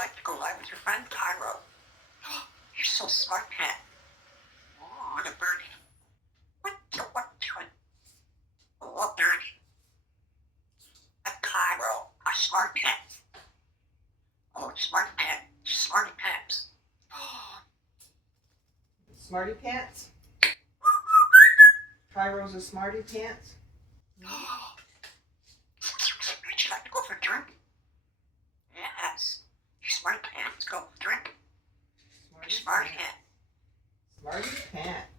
like to go live with your friend Cairo? You're so smart, Pat. Oh, the birdie. What? Oh, birdie. A Cairo. A smart pants. Oh, smart pants. Smarty pants. Smarty Pants? Cairo's a Smarty Pants? Would you like to go for a drink? Yes. Smarty pants. Go for a drink. Smarty pants. Smarty Pants.